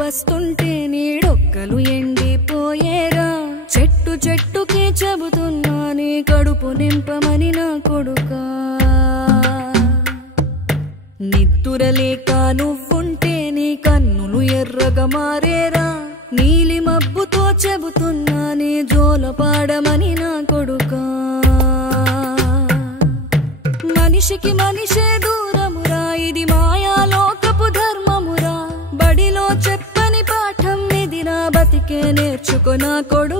వస్తుంటే నీడొక్కలు ఎండిపోయేరా చెట్టు చెట్టుకి చెబుతున్నా నీ కడుపు నింపమని నా కొడుకా నిద్దురలేక నువ్వుంటే నీ కన్నులు ఎర్రగా మారేరా నీలి మబ్బుతో చెబుతున్నా నీ జోలపాడమని నా కొడుకా మనిషికి మనిషే దూరమురా ఇది మాయాలోకపు ధర్మమురా బడిలో చెప్పని పాఠం ఇది నా బతికే నేర్చుకో నా కొడుకా